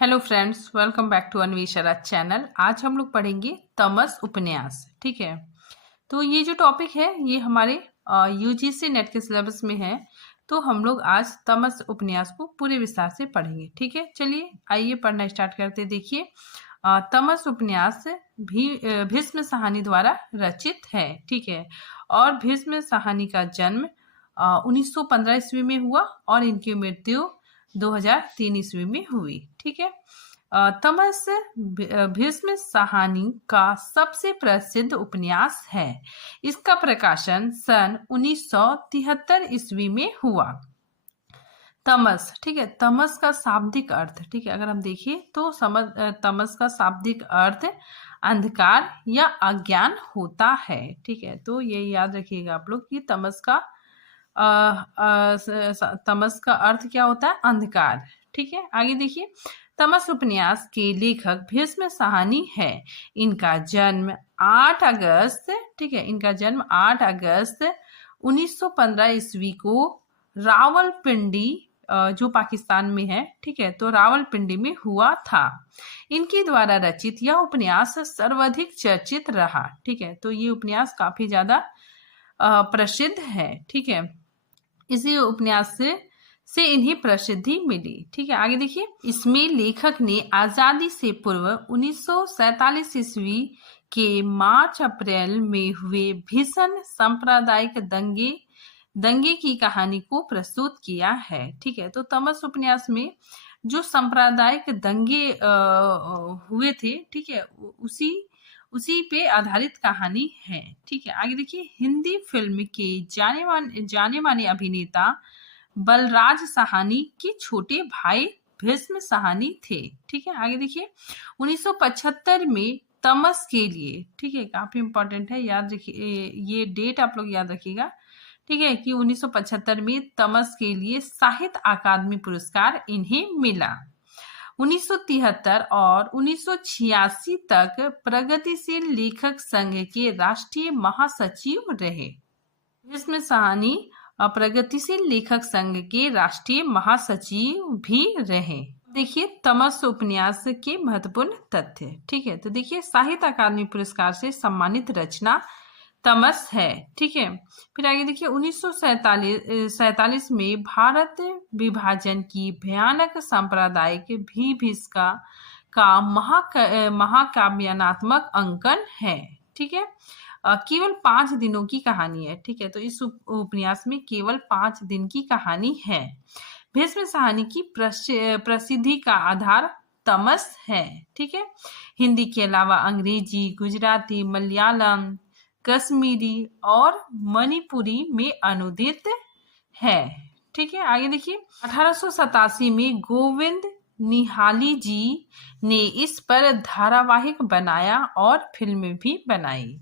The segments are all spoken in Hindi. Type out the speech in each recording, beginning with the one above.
Hello friends, welcome back to Anveshara channel. आज हम लोग पढ़ेंगे तमस उपन्यास। ठीक है, तो ये जो टॉपिक है ये हमारे यूजीसी नेट के सिलेबस में है। तो हम लोग आज तमस उपन्यास को पूरे विस्तार से पढ़ेंगे। ठीक है, चलिए आइए पढ़ना स्टार्ट करते। देखिए, तमस उपन्यास भीष्म साहनी द्वारा रचित है। ठीक है, और भीष्म साहनी का जन्म 1915 ईस्वी में हुआ और इनकी मृत्यु 2003 ईस्वी में हुई। ठीक है, तमस भीष्म साहनी का सबसे प्रसिद्ध उपन्यास है। इसका प्रकाशन सन 1973 ईस्वी में हुआ। तमस, ठीक है, तमस का शाब्दिक अर्थ, ठीक है, अगर हम देखें तो तमस का शाब्दिक अर्थ अंधकार या अज्ञान होता है। ठीक है, तो ये याद रखिएगा आप लोग कि तमस का तमस का अर्थ क्या होता है? अंधकार। ठीक है, आगे देखिए, तमस उपन्यास के लेखक भीष्म साहनी है। इनका जन्म 8 अगस्त, ठीक है, इनका जन्म 8 अगस्त 1915 ईस्वी को रावलपिंडी, जो पाकिस्तान में है, ठीक है, तो रावलपिंडी में हुआ था। इनके द्वारा रचित यह उपन्यास सर्वाधिक चर्चित रहा। ठीक है, तो ये उपन्यास काफी ज्यादा प्रसिद्ध है। ठीक है, इसी उपन्यास से इन्हें प्रसिद्धि मिली। ठीक है, आगे देखिए, इसमें लेखक ने आजादी से पूर्व 1947 ईस्वी के मार्च अप्रैल में हुए भीषण सांप्रदायिक दंगे की कहानी को प्रस्तुत किया है। ठीक है, तो तमस उपन्यास में जो सांप्रदायिक दंगे हुए थे, ठीक है, उसी पे आधारित कहानी है। ठीक है, आगे देखिए, हिंदी फिल्म के जाने माने अभिनेता बलराज साहनी के छोटे भाई भीष्म साहनी थे। ठीक है, आगे देखिए, 1975 में तमस के लिए, ठीक है, काफी इंपॉर्टेंट है, याद रखिए, ये डेट आप लोग याद रखिएगा। ठीक है, कि 1975 में तमस के लिए साहित्य अकादमी पुरस्कार इन्हें मिला। 1973 और 1986 तक प्रगतिशील लेखक संघ के राष्ट्रीय महासचिव रहे। भीष्म साहनी प्रगतिशील लेखक संघ के राष्ट्रीय महासचिव भी रहे। देखिए, तमस उपन्यास के महत्वपूर्ण तथ्य। ठीक है, तो देखिए, साहित्य अकादमी पुरस्कार से सम्मानित रचना तमस है। ठीक है, फिर आगे देखिए, 1947 में भारत विभाजन की भयानक सांप्रदायिक भीभिषिका का महाकाव्यात्मक अंकन है। ठीक है, केवल 5 दिनों की कहानी है। ठीक है, तो इस उपन्यास में केवल 5 दिन की कहानी है। भीष्म साहनी की प्रसिद्धि का आधार तमस है। ठीक है, हिंदी के अलावा अंग्रेजी, गुजराती, मलयालम, कश्मीरी और मणिपुरी में अनुदित है। ठीक है, आगे देखिए, 1887 में गोविंद निहाली जी ने इस पर धारावाहिक बनाया और फिल्म भी बनाई।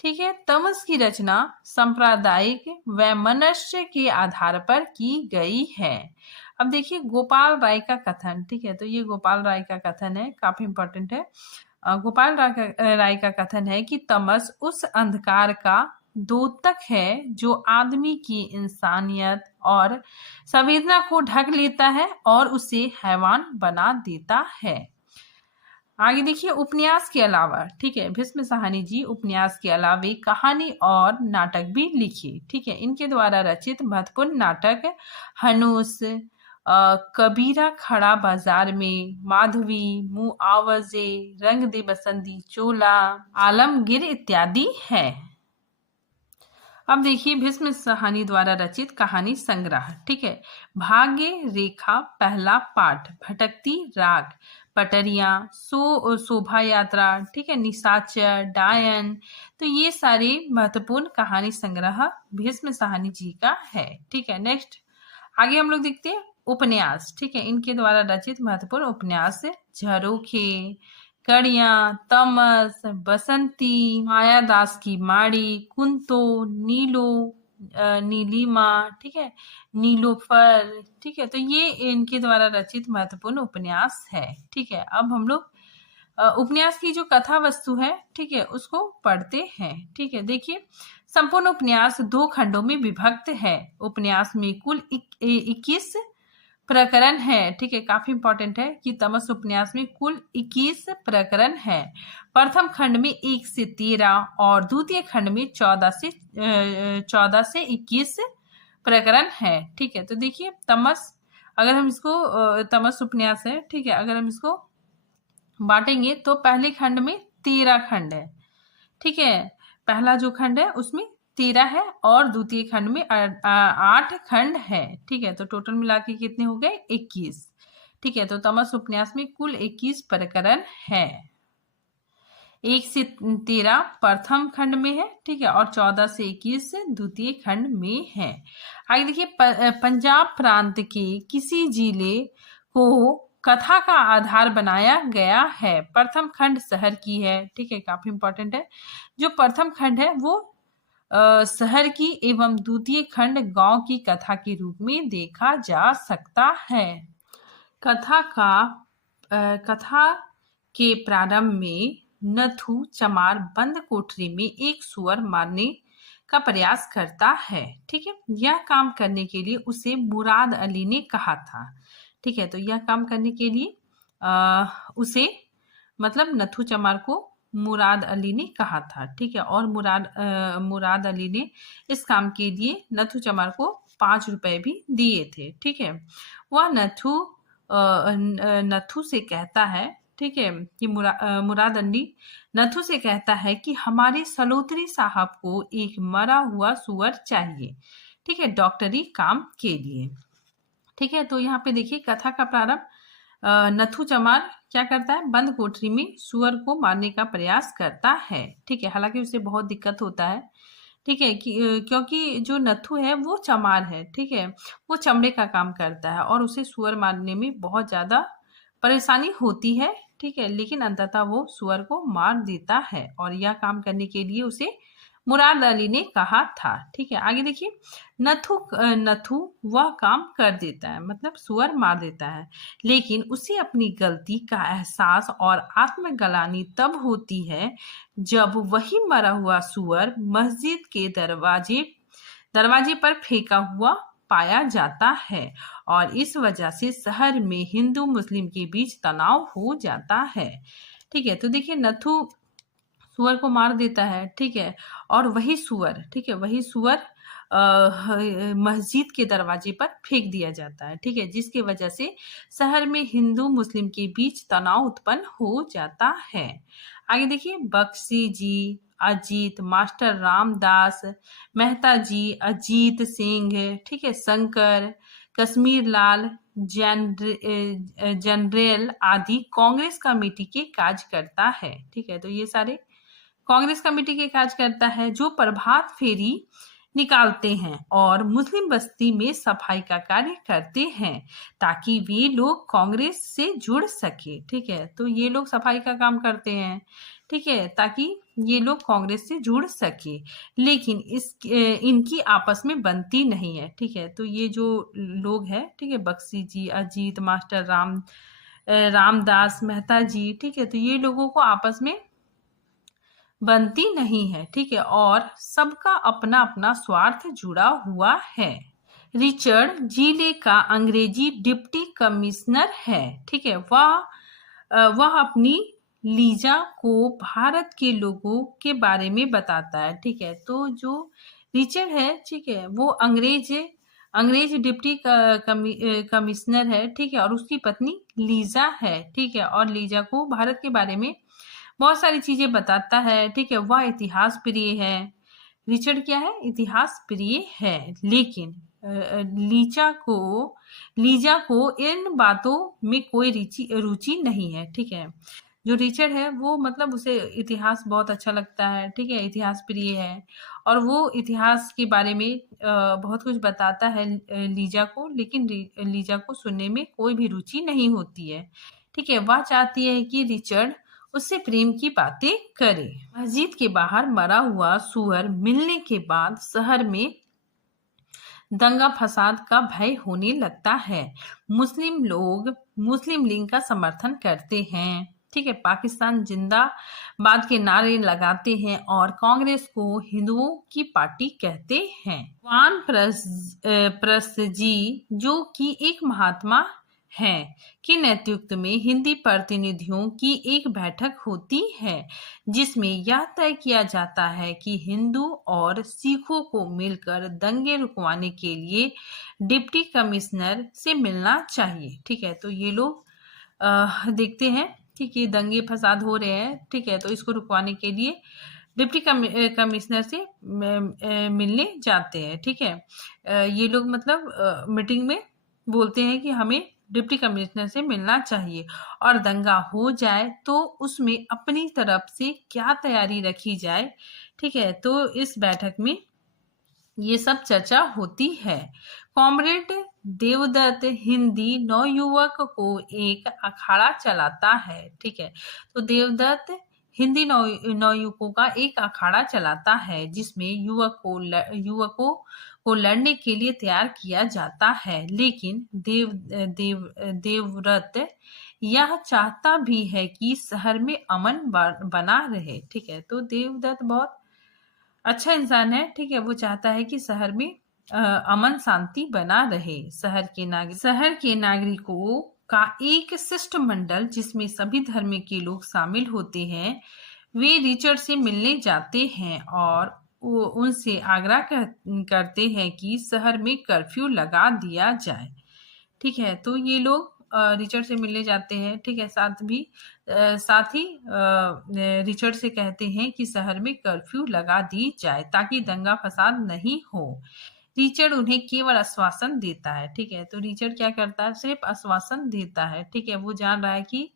ठीक है, तमस की रचना सांप्रदायिक वैमनस्य के आधार पर की गई है। अब देखिए, गोपाल राय का कथन। ठीक है, तो ये गोपाल राय का कथन है, काफी इंपॉर्टेंट है। गोपाल राय का कथन है कि तमस उस अंधकार का द्योतक है जो आदमी की इंसानियत और संवेदना को ढक लेता है और उसे हैवान बना देता है। आगे देखिए, उपन्यास के अलावा, ठीक है, भीष्म साहनी जी उपन्यास के अलावा कहानी और नाटक भी लिखी। ठीक है, इनके द्वारा रचित महत्वपूर्ण नाटक हनुस, कबीरा खड़ा बाजार में, माधवी, मुँह आवाजे, रंग दे बसंती चोला, आलमगीर इत्यादि है। अब देखिए, भीष्म साहनी द्वारा रचित कहानी संग्रह। ठीक है, भाग्य रेखा पहला पाठ, भटकती राग, पटरिया, शोभा यात्रा, ठीक है, निशाचर, डायन, तो ये सारे महत्वपूर्ण कहानी संग्रह भीष्म साहनी जी का है। ठीक है, नेक्स्ट आगे हम लोग देखते हैं उपन्यास। ठीक है, इनके द्वारा रचित महत्वपूर्ण उपन्यास झरोखे, कड़ियां, तमस, बसंती, मायादास की माड़ी, कुंतो, नीलिमा, ठीक है, नीलोफर। ठीक है, तो ये इनके द्वारा रचित महत्वपूर्ण उपन्यास है। ठीक है, अब हम लोग उपन्यास की जो कथा वस्तु है, ठीक है, उसको पढ़ते हैं। ठीक है, देखिए, संपूर्ण उपन्यास 2 खंडों में विभक्त है। उपन्यास में कुल 21 प्रकरण है। ठीक है, काफी इंपॉर्टेंट है कि तमस उपन्यास में कुल 21 प्रकरण है। प्रथम खंड में 1 से 13 और द्वितीय खंड में 14 से 21 प्रकरण है। ठीक है, तो देखिए तमस, अगर हम इसको तमस उपन्यास है, ठीक है, अगर हम इसको बांटेंगे तो पहले खंड में 13 खंड है। ठीक है, पहला जो खंड है उसमें 13 है और द्वितीय खंड में 8 खंड है। ठीक है, तो टोटल मिला के कितने हो गए? 21। ठीक है, तो तमस उपन्यास में कुल 21 प्रकरण है। 1 से 13 प्रथम खंड में है। ठीक है, और 14 से 21 द्वितीय खंड में है। आगे देखिए, पंजाब प्रांत के किसी जिले को कथा का आधार बनाया गया है। प्रथम खंड शहर की है। ठीक है, काफी इंपॉर्टेंट है। जो प्रथम खंड है वो शहर की एवं द्वितीय खंड गांव की कथा के रूप में देखा जा सकता है। कथा के प्रारंभ में नथु चमार बंद कोठरी में एक सुअर मारने का प्रयास करता है। ठीक है, यह काम करने के लिए उसे मुराद अली ने कहा था। ठीक है, तो यह काम करने के लिए उसे मतलब नथु चमार को मुराद अली ने कहा था। ठीक है, और मुराद अली ने इस काम के लिए नथु चमार को 5 रुपए भी दिए थे। ठीक है, वह नथु से कहता है, ठीक है, कि मुराद अली नथु से कहता है कि हमारे सलोत्री साहब को एक मरा हुआ सुअर चाहिए। ठीक है, डॉक्टरी काम के लिए। ठीक है, तो यहाँ पे देखिए कथा का प्रारंभ, नथु चमार क्या करता है? बंद कोठरी में सुअर को मारने का प्रयास करता है। ठीक है, हालांकि उसे बहुत दिक्कत होता है। ठीक है, क्योंकि जो नथु है वो चमार है। ठीक है, वो चमड़े का काम करता है और उसे सुअर मारने में बहुत ज्यादा परेशानी होती है। ठीक है, लेकिन अंततः वो सुअर को मार देता है और यह काम करने के लिए उसे मुराद अली ने कहा था। ठीक है, आगे देखिए, नथु वह काम कर देता है, मतलब सुअर मार देता है, लेकिन उसे अपनी गलती का एहसास और आत्मग्लानि तब होती है जब वही मरा हुआ सुअर मस्जिद के दरवाजे पर फेंका हुआ पाया जाता है और इस वजह से शहर में हिंदू मुस्लिम के बीच तनाव हो जाता है। ठीक है, तो देखिए नथु सुअर को मार देता है। ठीक है, और वही सुअर, ठीक है, वही सुअर मस्जिद के दरवाजे पर फेंक दिया जाता है। ठीक है, जिसकी वजह से शहर में हिंदू मुस्लिम के बीच तनाव उत्पन्न हो जाता है। आगे देखिए, बख्शी जी, अजीत, मास्टर रामदास, मेहता जी, अजीत सिंह, ठीक है, शंकर, कश्मीर लाल, जनरल आदि कांग्रेस कमेटी के काज करता है। ठीक है, तो ये सारे कांग्रेस कमेटी के काज करता है जो प्रभात फेरी निकालते हैं और मुस्लिम बस्ती में सफाई का कार्य करते हैं ताकि वे लोग कांग्रेस से जुड़ सके। ठीक है, तो ये लोग सफाई का काम करते हैं, ठीक है, ताकि ये लोग कांग्रेस से जुड़ सके, लेकिन इनकी आपस में बनती नहीं है। ठीक है, तो ये जो लोग हैं, ठीक है, बख्शी जी, अजीत, मास्टर रामदास, मेहता जी, ठीक है, तो ये लोगों को आपस में बनती नहीं है। ठीक है, और सबका अपना अपना स्वार्थ जुड़ा हुआ है। रिचर्ड जिले का अंग्रेजी डिप्टी कमिश्नर है। ठीक है, वह अपनी लीजा को भारत के लोगों के बारे में बताता है। ठीक है, तो जो रिचर्ड है, ठीक है, वो अंग्रेज डिप्टी कमिश्नर है। ठीक है, और उसकी पत्नी लीजा है। ठीक है, और लीजा को भारत के बारे में बहुत सारी चीजें बताता है। ठीक है, वह इतिहास प्रिय है। रिचर्ड क्या है? इतिहास प्रिय है, लेकिन लीजा को इन बातों में कोई रुचि नहीं है। ठीक है, जो रिचर्ड है वो मतलब उसे इतिहास बहुत अच्छा लगता है। ठीक है, इतिहास प्रिय है और वो इतिहास के बारे में बहुत कुछ बताता है लीजा को, लेकिन लीजा को सुनने में कोई भी रुचि नहीं होती है। ठीक है, वह चाहती है कि रिचर्ड उससे प्रेम की बातें करे। मस्जिद के बाहर मरा हुआ सुअर मिलने के बाद शहर में दंगा फसाद का भय होने लगता है। मुस्लिम लोग मुस्लिम लीग का समर्थन करते हैं। ठीक है, पाकिस्तान जिंदाबाद के नारे लगाते हैं और कांग्रेस को हिंदुओं की पार्टी कहते हैं। वान प्रस जी, जो कि एक महात्मा हैं, के नेतृत्व में हिंदी प्रतिनिधियों की एक बैठक होती है जिसमें यह तय किया जाता है कि हिंदू और सिखों को मिलकर दंगे रुकवाने के लिए डिप्टी कमिश्नर से मिलना चाहिए। ठीक है, तो ये लोग देखते हैं ठीक है, दंगे फसाद हो रहे हैं, ठीक है, तो इसको रुकवाने के लिए डिप्टी कमिश्नर से मिलने जाते हैं। ठीक है, ये लोग मतलब मीटिंग में बोलते हैं कि हमें डिप्टी कमिश्नर से मिलना चाहिए और दंगा हो जाए तो उसमें अपनी तरफ से क्या तैयारी रखी जाए। ठीक है, तो इस बैठक में ये सब चर्चा होती है। कॉमरेड देवदत्त हिंदी नवयुवक को एक अखाड़ा चलाता है। ठीक है, तो देवदत्त हिंदी नवयुवकों का एक अखाड़ा चलाता है जिसमें युवकों को लड़ने के लिए तैयार किया जाता है, लेकिन देवव्रत यह चाहता भी है कि शहर में अमन बना रहे। ठीक है, तो देवदत्त बहुत अच्छा इंसान है। ठीक है, वो चाहता है कि शहर में अमन शांति बना रहे। शहर के नागरिकों का एक शिष्टमंडल जिसमें सभी धर्म के लोग शामिल होते हैं, वे रिचर्ड से मिलने जाते हैं और वो उनसे आग्रह करते हैं कि शहर में कर्फ्यू लगा दिया जाए। ठीक है, तो ये लोग रिचर्ड से मिलने जाते हैं। ठीक है, साथ ही रिचर्ड से कहते हैं कि शहर में कर्फ्यू लगा दी जाए ताकि दंगा फसाद नहीं हो। रिचर्ड उन्हें केवल आश्वासन देता है। ठीक है, तो रिचर्ड क्या करता है, सिर्फ आश्वासन देता है। ठीक है, वो जान रहा है कि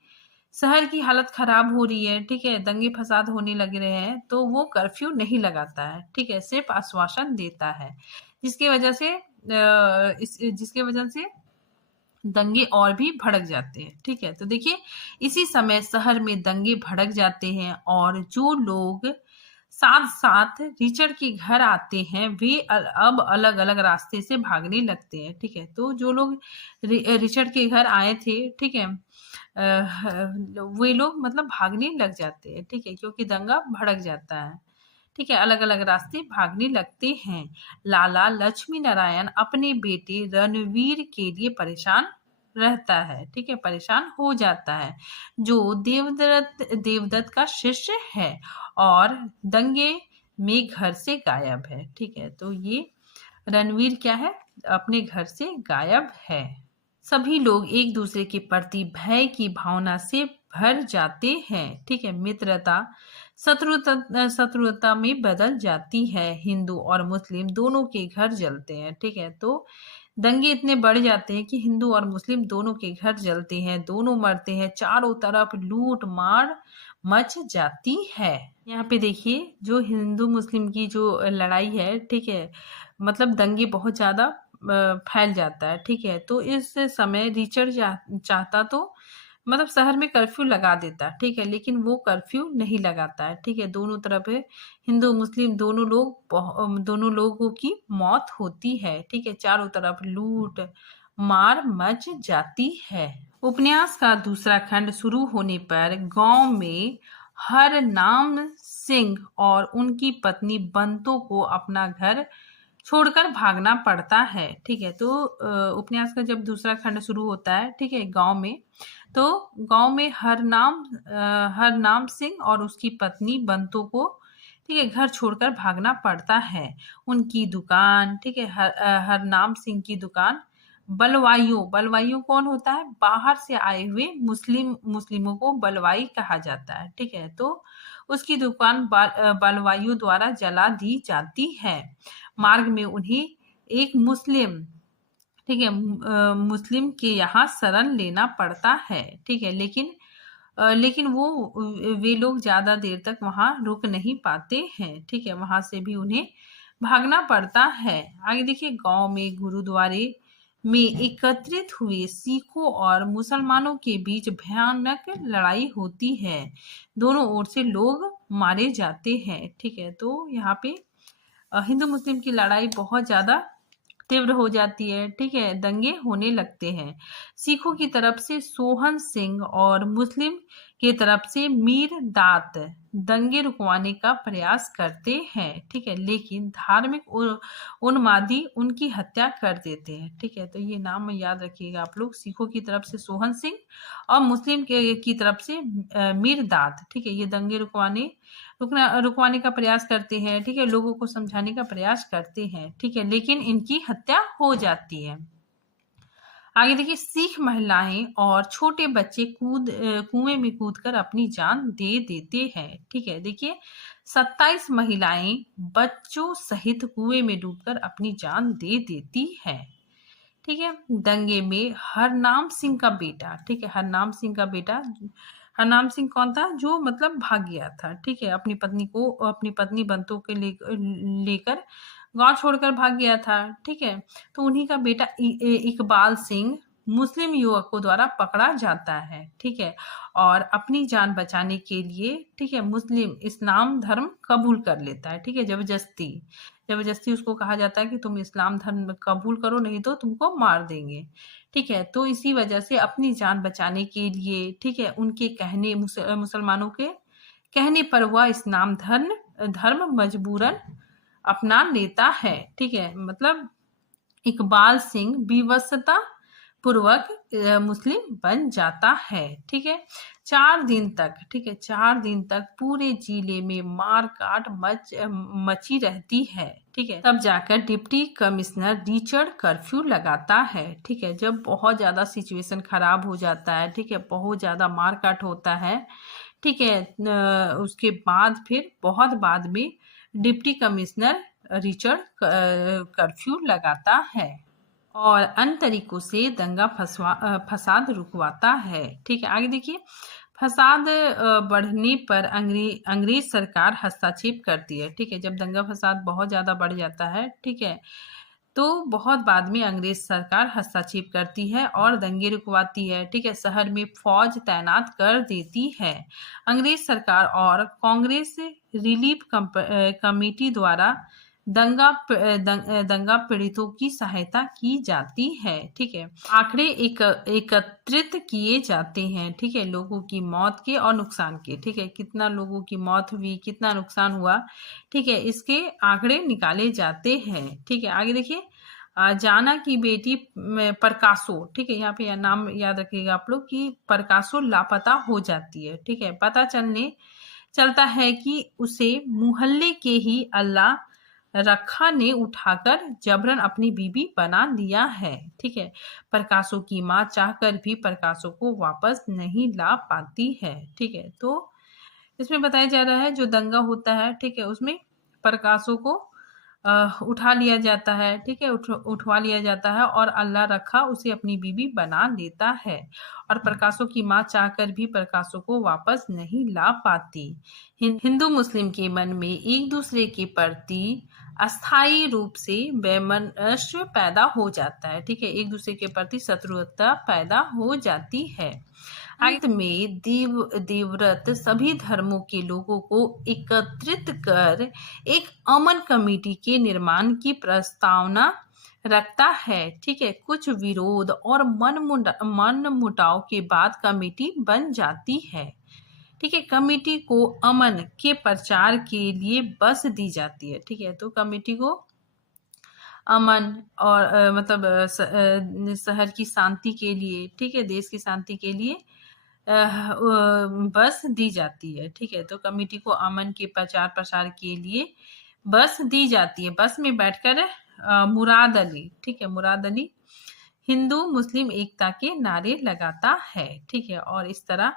शहर की हालत खराब हो रही है, ठीक है, दंगे फसाद होने लग रहे हैं, तो वो कर्फ्यू नहीं लगाता है। ठीक है, सिर्फ आश्वासन देता है, जिसके वजह से दंगे और भी भड़क जाते हैं। ठीक है, तो देखिए इसी समय शहर में दंगे भड़क जाते हैं और जो लोग साथ साथ रिचर्ड के घर आते हैं वे अब अलग अलग रास्ते से भागने लगते हैं। ठीक है, तो जो लोग रिचर्ड के घर आए थे, ठीक है, वे लोग मतलब भागने लग जाते हैं। ठीक है, क्योंकि दंगा भड़क जाता है। ठीक है, अलग अलग रास्ते भागने लगते हैं। लाला लक्ष्मी नारायण अपने बेटे रणवीर के लिए परेशान रहता है। ठीक है, परेशान हो जाता है, जो देवदत्त का शिष्य है और दंगे में घर से गायब है। ठीक है, तो ये रणवीर क्या है, अपने घर से गायब है। सभी लोग एक दूसरे के प्रति भय की भावना से भर जाते हैं। ठीक है, मित्रता शत्रुता में बदल जाती है। हिंदू और मुस्लिम दोनों के घर जलते हैं। ठीक है, तो दंगे इतने बढ़ जाते हैं कि हिंदू और मुस्लिम दोनों के घर जलते हैं, दोनों मरते हैं, चारों तरफ लूट मार मच जाती है। यहाँ पे देखिए जो हिंदू मुस्लिम की जो लड़ाई है, ठीक है, मतलब दंगे बहुत ज्यादा फैल जाता है। ठीक है, तो इस समय रिचर्ड चाहता तो मतलब शहर में कर्फ्यू लगा देता। ठीक है, लेकिन वो कर्फ्यू नहीं लगाता है। ठीक है, दोनों तरफ है, हिंदू मुस्लिम दोनों लोगों की मौत होती है। ठीक है, चारों तरफ लूट मार मच जाती है। उपन्यास का दूसरा खंड शुरू होने पर गांव में हरनाम सिंह और उनकी पत्नी बंतो को अपना घर छोड़कर भागना पड़ता है। ठीक है, तो उपन्यास का जब दूसरा खंड शुरू होता है, ठीक है, तो गांव में हरनाम सिंह और उसकी पत्नी बंतो को, ठीक है, घर छोड़कर भागना पड़ता है। उनकी दुकान, ठीक है, हरनाम सिंह की दुकान बलवाइयों कौन होता है, बाहर से आए हुए मुस्लिमों को बलवाई कहा जाता है। ठीक है, तो उसकी दुकान बलवाइयों द्वारा जला दी जाती है। मार्ग में उन्हें एक मुस्लिम, ठीक है, मुस्लिम के यहाँ शरण लेना पड़ता है। ठीक है, लेकिन वे लोग ज्यादा देर तक वहां रुक नहीं पाते हैं। ठीक है, वहां से भी उन्हें भागना पड़ता है। आगे देखिए, गांव में गुरुद्वारे में एकत्रित हुए सिखों और मुसलमानों के बीच भयानक लड़ाई होती है, दोनों ओर से लोग मारे जाते हैं। ठीक है, तो यहाँ पे हिंदू मुस्लिम की लड़ाई बहुत ज्यादा तीव्र हो जाती है। ठीक है, दंगे होने लगते हैं। सिखों की तरफ से सोहन सिंह और मुस्लिम की तरफ से मीर दात दंगे रुकवाने का प्रयास करते हैं, ठीक है, लेकिन धार्मिक उन्मादी उनकी हत्या कर देते हैं, ठीक है। तो ये नाम याद रखिएगा आप लोग। सिखों की तरफ से सोहन सिंह और मुस्लिम की तरफ से मीर दात, ठीक है, ये दंगे रुकवाने का प्रयास करते हैं, ठीक है, लोगों को समझाने का प्रयास करते हैं, ठीक है, लेकिन इनकी हत्या हो जाती है। आगे देखिए, सिख महिलाएं और छोटे बच्चे कुएं में कूदकर अपनी जान दे देते हैं, ठीक है। देखिए 27 महिलाएं बच्चों सहित कुएं में डूबकर अपनी जान दे देती है, ठीक है। दंगे में हरनाम सिंह का बेटा, ठीक है, हरनाम सिंह कौन था? जो मतलब भाग गया था, ठीक है, अपनी पत्नी बंतों के लेकर गांव छोड़कर भाग गया था, ठीक है। तो उन्हीं का बेटा इकबाल सिंह मुस्लिम युवकों द्वारा पकड़ा जाता है, ठीक है, और अपनी जान बचाने के लिए, ठीक है, मुस्लिम इस्लाम धर्म कबूल कर लेता है, ठीक है। जबरदस्ती उसको कहा जाता है कि तुम इस्लाम धर्म कबूल करो, नहीं तो तुमको मार देंगे, ठीक है। तो इसी वजह से अपनी जान बचाने के लिए, ठीक है, उनके कहने मुसलमानों के कहने पर वह इस्लाम धर्म मजबूरन अपना लेता है, ठीक है। मतलब इकबाल सिंह विवशता पूर्वक मुस्लिम बन जाता है, ठीक है। 4 दिन तक, ठीक है, 4 दिन तक पूरे जिले में मार काट मची रहती है, ठीक है। तब जाकर डिप्टी कमिश्नर रिचर्ड कर्फ्यू लगाता है, ठीक है। जब बहुत ज्यादा सिचुएशन खराब हो जाता है, ठीक है, बहुत ज्यादा मार काट होता है, ठीक है, उसके बाद फिर बहुत बाद में डिप्टी कमिश्नर रिचर्ड कर्फ्यू लगाता है और अन्य तरीकों से दंगा फसाद रुकवाता है, ठीक है। आगे देखिए, फसाद बढ़ने पर अंग्रेज सरकार हस्तक्षेप करती है, ठीक है। जब दंगा फसाद बहुत ज्यादा बढ़ जाता है, ठीक है, तो बहुत बाद में अंग्रेज सरकार हस्तक्षेप करती है और दंगे रुकवाती है, ठीक है, शहर में फौज तैनात कर देती है। अंग्रेज सरकार और कांग्रेस रिलीफ कमेटी द्वारा दंगा पीड़ितों की सहायता की जाती है, ठीक है। आंकड़े एकत्रित किए जाते हैं, ठीक है, लोगों की मौत के और नुकसान के, ठीक है, कितना लोगों की मौत हुई, कितना नुकसान हुआ, ठीक है, इसके आंकड़े निकाले जाते हैं, ठीक है। आगे देखिए, जाना की बेटी प्रकाशो, ठीक है, यहाँ पे नाम याद रखिएगा आप लोग कि प्रकाशो लापता हो जाती है, ठीक है। पता चलता है कि उसे मुहल्ले के ही अल्लाह रखा ने उठाकर जबरन अपनी बीबी बना लिया है, ठीक है। प्रकाशों की मां चाहकर भी प्रकाशों को वापस नहीं ला पाती है, ठीक है। तो इसमें बताया जा रहा है जो दंगा होता है, ठीक है, उसमें प्रकाशों को उठा लिया जाता है, ठीक है, उठवा लिया जाता है और अल्लाह रखा उसे अपनी बीबी बना लेता है और प्रकाशों की मां चाहकर भी प्रकाशों को वापस नहीं ला पाती। हिंदू मुस्लिम के मन में एक दूसरे के प्रति अस्थायी रूप से वैमनस्य पैदा हो जाता है, ठीक है, एक दूसरे के प्रति शत्रुता पैदा हो जाती है। अंत में देवव्रत सभी धर्मों के लोगों को एकत्रित कर एक अमन कमेटी के निर्माण की प्रस्तावना रखता है, ठीक है। कुछ विरोध और मन मुटाव के बाद कमेटी बन जाती है, ठीक है। कमेटी को अमन के प्रचार के लिए बस दी जाती है, ठीक है। तो कमेटी को अमन और मतलब शहर की शांति के लिए, ठीक है, देश की शांति के लिए बस दी जाती है, ठीक है। तो कमेटी को अमन के प्रचार प्रसार के लिए बस दी जाती है। बस में बैठकर मुराद अली, ठीक है, मुराद अली हिंदू मुस्लिम एकता के नारे लगाता है, ठीक है, और इस तरह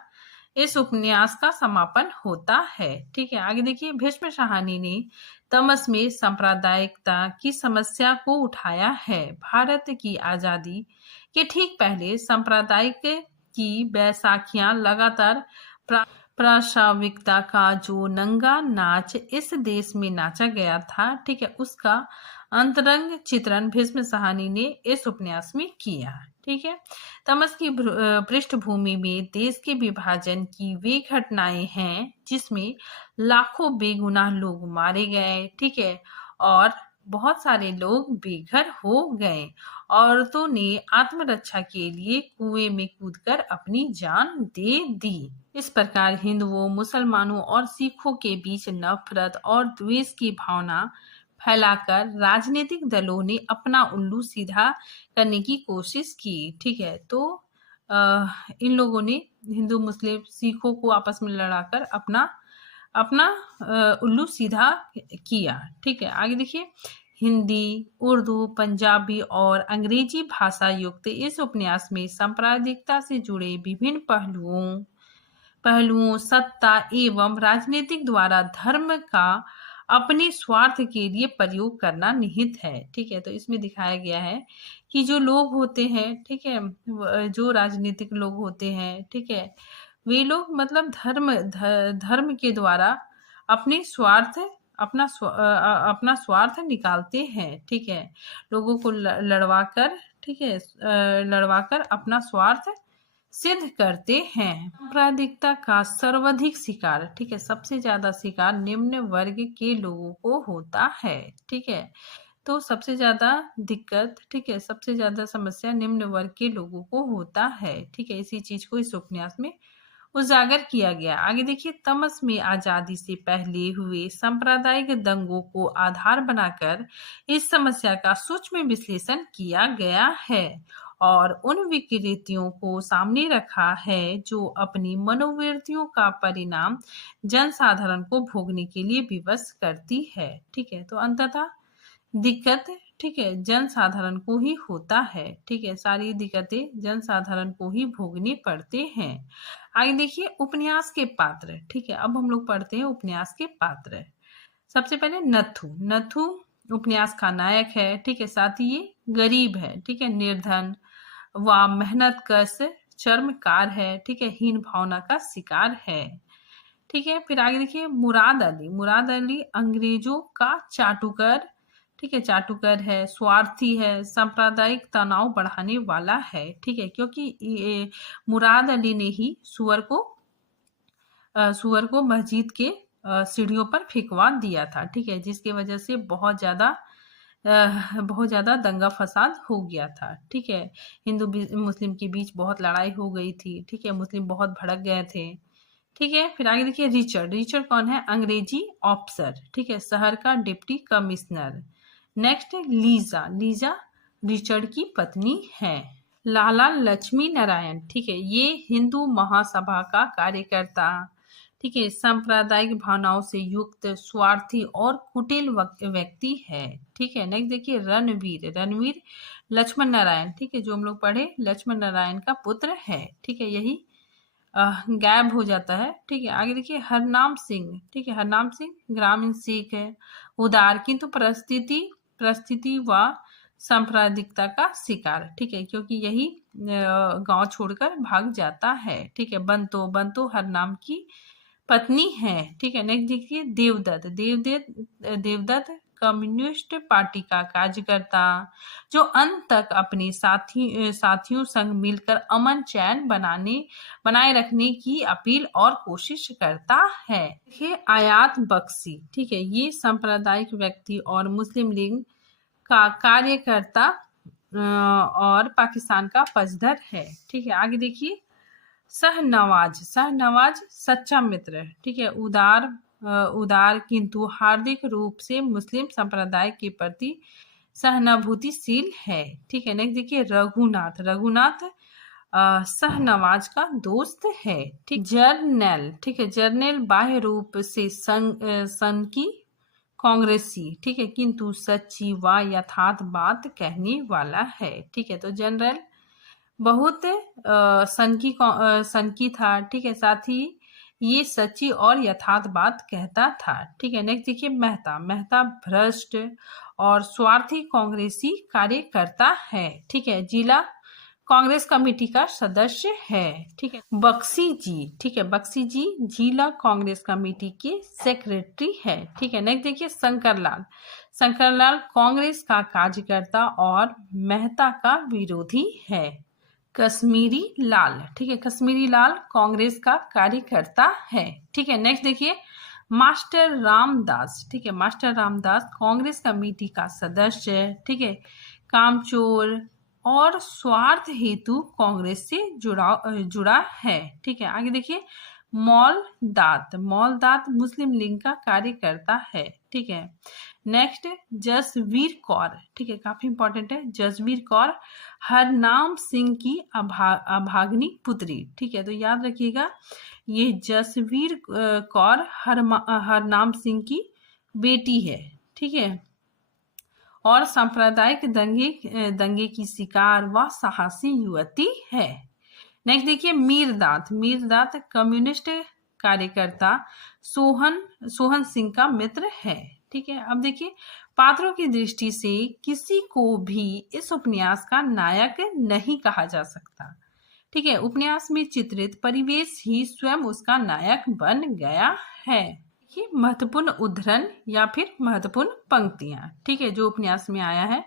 इस उपन्यास का समापन होता है, ठीक है। आगे देखिए, भीष्म साहनी ने तमस में सांप्रदायिकता की समस्या को उठाया है। भारत की आजादी के ठीक पहले सांप्रदायिक की बैसाखियां लगातार प्रास्ताविकता का जो नंगा नाच इस देश में नाचा गया था, ठीक है, उसका अंतरंग चित्रण भीष्म साहनी ने इस उपन्यास में किया, ठीक है। तमस की पृष्ठभूमि में देश के विभाजन की वे घटनाएं हैं जिसमें लाखों बेगुनाह लोग मारे गए, ठीक है, और बहुत सारे लोग बेघर हो गए। औरतों ने आत्मरक्षा के लिए कुएं में कूदकर अपनी जान दे दी। इस प्रकार हिंदुओं, मुसलमानों और सिखों के बीच नफरत और द्वेष की भावना फैलाकर राजनीतिक दलों ने अपना उल्लू सीधा करने की कोशिश की। ठीक है, तो इन लोगों ने हिंदू, मुस्लिम, सिखों को आपस में लड़ाकर अपना अपना उल्लू सीधा किया। ठीक है, आगे देखिए। हिंदी, उर्दू, पंजाबी और अंग्रेजी भाषा युक्त इस उपन्यास में सांप्रदायिकता से जुड़े विभिन्न पहलुओं, सत्ता एवं राजनीतिक द्वारा धर्म का अपने स्वार्थ के लिए प्रयोग करना निहित है। ठीक है, तो इसमें दिखाया गया है कि जो लोग होते हैं, ठीक है, जो राजनीतिक लोग होते हैं, ठीक है, वे लोग मतलब धर्म के द्वारा अपने स्वार्थ अपना स्वार्थ निकालते हैं। ठीक है, लोगों को लड़वा कर, ठीक है, लड़वा कर अपना स्वार्थ सिद्ध करते हैं। सांप्रदायिकता का सर्वाधिक शिकार, ठीक है, सबसे ज्यादा शिकार निम्न वर्ग के लोगों को होता है। ठीक है, तो सबसे ज्यादा दिक्कत, ठीक है, सबसे ज्यादा समस्या निम्न वर्ग के लोगों को होता है। ठीक है, इसी चीज को इस उपन्यास में उजागर किया गया। आगे देखिए। तमस में आजादी से पहले हुए सांप्रदायिक दंगों को आधार बनाकर इस समस्या का सूक्ष्म विश्लेषण किया गया है और उन विकृतियों को सामने रखा है जो अपनी मनोवृत्तियों का परिणाम जनसाधारण को भोगने के लिए विवश करती है। ठीक है, तो अंततः दिक्कत, ठीक है, जनसाधारण को ही होता है। ठीक है, सारी दिक्कतें जनसाधारण को ही भोगनी पड़ते हैं। आगे देखिए। उपन्यास के पात्र, ठीक है, अब हम लोग पढ़ते हैं उपन्यास के पात्र। सबसे पहले नथु। नथु उपन्यास का नायक है। ठीक है, साथ ही ये गरीब है, ठीक है, निर्धन व मेहनत कश चर्मकार है। ठीक है, हीन भावना का शिकार है। ठीक है, फिर आगे देखिए। मुराद अली। मुराद अली अंग्रेजों का चाटुकर, ठीक है, चाटुकर है, स्वार्थी है, सांप्रदायिक तनाव बढ़ाने वाला है। ठीक है, क्योंकि मुराद अली ने ही सुअर को मस्जिद के सीढ़ियों पर फेंकवा दिया था। ठीक है, जिसकी वजह से बहुत ज्यादा दंगा फसाद हो गया था। ठीक है, हिंदू मुस्लिम के बीच बहुत लड़ाई हो गई थी। ठीक है, मुस्लिम बहुत भड़क गए थे। ठीक है, फिर आगे देखिए। रिचर्ड। रिचर्ड कौन है? अंग्रेजी ऑफिसर, ठीक है, शहर का deputy commissioner. Next Lisa. Lisa Richard की पत्नी है। लाला लक्ष्मी नारायण, ठीक है, ये हिंदू महासभा का कार्यकर्ता, ठीक है, सांप्रदायिक भावनाओं से युक्त स्वार्थी और कुटिल व्यक्ति है। ठीक है, नेक्स्ट देखिए। रणवीर। रणवीर लक्ष्मण नारायण, ठीक है, जो हम लोग पढ़े, लक्ष्मण नारायण का पुत्र है। ठीक है, यही गायब हो जाता है। ठीक है, आगे देखिए। हरनाम सिंह। ठीक है, हरनाम सिंह ग्रामीण सिख है, उदार किंतु परिस्थिति व सांप्रदायिकता का शिकार। ठीक है, क्योंकि यही गांव छोड़कर भाग जाता है। ठीक है, बंतो। बंतो हरनाम की पत्नी है। ठीक है, नेक्स्ट देखिए। देवदत्त। देवदत्त कम्युनिस्ट पार्टी का कार्यकर्ता, जो अंत तक अपने साथियों संग मिलकर अमन चैन बनाए रखने की अपील और कोशिश करता है। देखिए। आयात बख्शी, ठीक है, ये सांप्रदायिक व्यक्ति और मुस्लिम लीग का कार्यकर्ता और पाकिस्तान का पक्षधर है। ठीक है, आगे देखिए। शाहनवाज। शाहनवाज सच्चा मित्र, ठीक है, उदार किंतु हार्दिक रूप से मुस्लिम संप्रदाय के प्रति सहानुभूतिशील है। ठीक है, नेक्स्ट देखिए। रघुनाथ। रघुनाथ शाहनवाज का दोस्त है। ठीक। जर्नैल। ठीक है, जर्नैल बाह्य रूप से सन की कांग्रेसी, ठीक है, किंतु सच्ची व यथार्थ बात कहने वाला है। ठीक है, तो जनरल बहुत सनकी था। ठीक है, साथ ही ये सच्ची और यथार्थ बात कहता था। ठीक है, नेक्स्ट देखिए। मेहता। मेहता भ्रष्ट और स्वार्थी कांग्रेसी कार्यकर्ता है। ठीक है, जिला कांग्रेस कमेटी का सदस्य है। ठीक है। बख्शी जी। ठीक है, बख्शी जी जिला कांग्रेस कमेटी के सेक्रेटरी है। ठीक है, नेक्स्ट देखिए। शंकरलाल। शंकरलाल कांग्रेस का कार्यकर्ता और मेहता का विरोधी है। कश्मीरी लाल। ठीक है, कश्मीरी लाल कांग्रेस का कार्यकर्ता है। ठीक है, नेक्स्ट देखिए। मास्टर रामदास, ठीक है, मास्टर रामदास कांग्रेस कमेटी का सदस्य, ठीक है, कामचोर और स्वार्थ हेतु कांग्रेस से जुड़ा है, ठीक है। आगे देखिए, मौलदात, मौलदात मुस्लिम लीग का कार्यकर्ता है, ठीक है। नेक्स्ट, जसवीर कौर, ठीक है, काफी इंपॉर्टेंट है। जसवीर कौर हरनाम सिंह की अभाग्नि पुत्री, ठीक है, तो याद रखिएगा ये जसवीर कौर हरनाम सिंह की बेटी है, ठीक है, और सांप्रदायिक दंगे की शिकार व साहसी युवती है। नेक्स्ट देखिए, मीरदात, मीरदात कम्युनिस्ट कार्यकर्ता सोहन सिंह का मित्र है, ठीक है। अब देखिए, पात्रों की दृष्टि से किसी को भी इस उपन्यास का नायक नहीं कहा जा सकता, ठीक है। उपन्यास में चित्रित परिवेश ही स्वयं उसका नायक बन गया है। ये महत्वपूर्ण उद्धरण या फिर महत्वपूर्ण पंक्तियां, ठीक है, जो उपन्यास में आया है,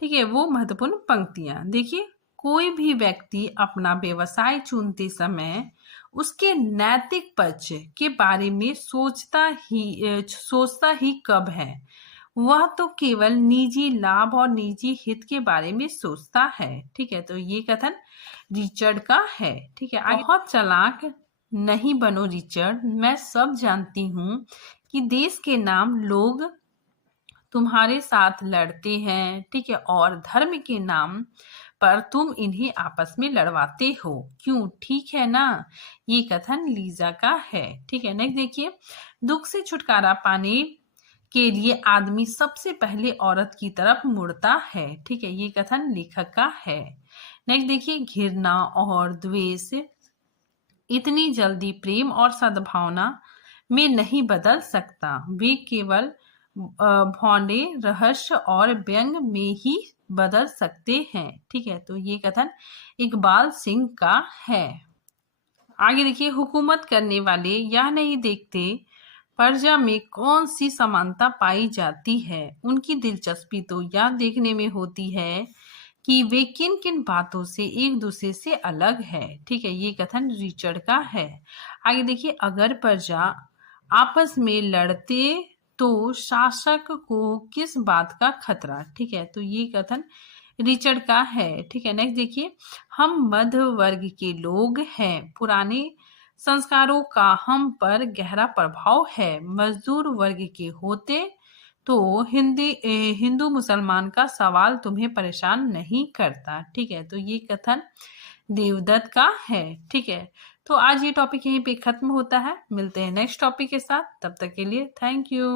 ठीक है, वो महत्वपूर्ण पंक्तियां देखिए। कोई भी व्यक्ति अपना व्यवसाय चुनते समय उसके नैतिक पक्ष के बारे में सोचता ही कब है, वह तो केवल निजी लाभ और निजी हित के बारे में सोचता है, ठीक है। तो ये कथन रिचर्ड का है, ठीक है। बहुत चालाक नहीं बनो रिचर्ड, मैं सब जानती हूँ कि देश के नाम लोग तुम्हारे साथ लड़ते हैं, ठीक है, और धर्म के नाम पर तुम इन्हें आपस में लड़वाते हो, क्यों, ठीक है ना। ये कथन लीजा का है, ठीक है। नेक्स्ट देखिए, दुख से छुटकारा पाने के लिए आदमी सबसे पहले औरत की तरफ मुड़ता है, ठीक है, ये कथन लेखक का है। नेक्स्ट देखिए, घृणा और द्वेष इतनी जल्दी प्रेम और सद्भावना में नहीं बदल सकता, वे केवल भौंडे रहस्य और व्यंग में ही बदल सकते हैं, ठीक है। तो ये कथन इकबाल सिंह का है। आगे देखिए, हुकूमत करने वाले यह नहीं देखते प्रजा में कौन सी समानता पाई जाती है, उनकी दिलचस्पी तो यह देखने में होती है कि वे किन किन बातों से एक दूसरे से अलग है, ठीक है, ये कथन रिचर्ड का है। आगे देखिए, अगर प्रजा आपस में लड़ते तो शासक को किस बात का खतरा, ठीक है, तो ये कथन रिचर्ड का है, ठीक है। नेक्स्ट देखिए, हम मध्य वर्ग के लोग हैं, पुराने संस्कारों का हम पर गहरा प्रभाव है, मजदूर वर्ग के होते तो हिंदू मुसलमान का सवाल तुम्हें परेशान नहीं करता, ठीक है। तो ये कथन देवदत्त का है, ठीक है। तो आज ये टॉपिक यहीं पे खत्म होता है, मिलते हैं नेक्स्ट टॉपिक के साथ, तब तक के लिए थैंक यू।